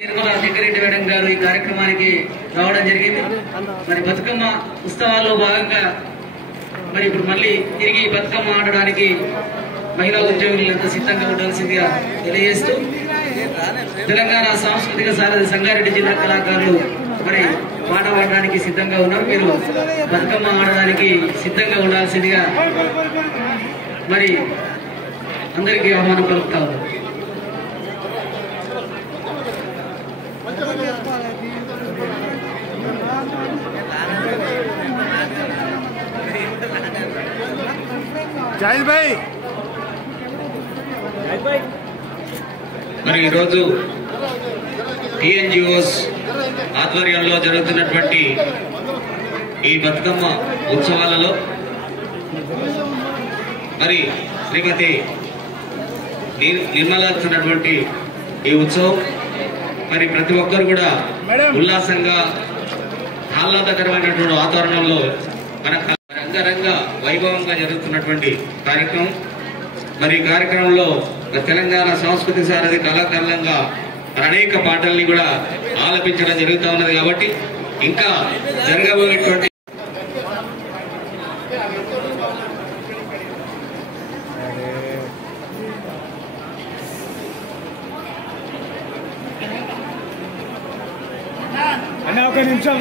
Nirmala Jaggareddy madam గారు ఈ కార్యక్రమానికి రావడం జరిగింది. మరి బతుకమ్మ ఉత్సవాల్లో భాగంగా మరి ఇప్పుడు మళ్ళీ తిరిగి బతుకమ్మ ఆడడానికి మహిళా ఉద్యోగులంతా సిద్ధంగా ఉండాల్సిందిగా తెలియజేస్తూ తెలంగాణ సాంస్కృతిక సారథి సంగారెడ్డి జిల్లా కళాకారులు మరి పాట పాడడానికి సిద్ధంగా ఉన్నారు. మీరు బతుకమ్మ ఆడడానికి సిద్ధంగా ఉండాల్సిందిగా మరి అందరికీ ఆహ్వానం పలుకుతా ఉన్నారు. మరి ఈరోజు టిఎన్జిఓస్ ఆధ్వర్యంలో జరుగుతున్నటువంటి ఈ బతుకమ్మ ఉత్సవాలలో మరి శ్రీమతి నిర్మలాస్తున్నటువంటి ఈ ఉత్సవం మరి ప్రతి ఒక్కరు కూడా ఉల్లాసంగా ఆహ్లాదకరమైనటువంటి వాతావరణంలో మన రంగరంగ వైభవంగా జరుగుతున్నటువంటి కార్యక్రమం. మరి ఈ కార్యక్రమంలో తెలంగాణ సాంస్కృతిక సారథి కళాకారులంగా అనేక పాటల్ని కూడా ఆలపించడం జరుగుతూ ఉన్నది. కాబట్టి ఇంకా జరగబోయేటువంటి ఒక నిమిషం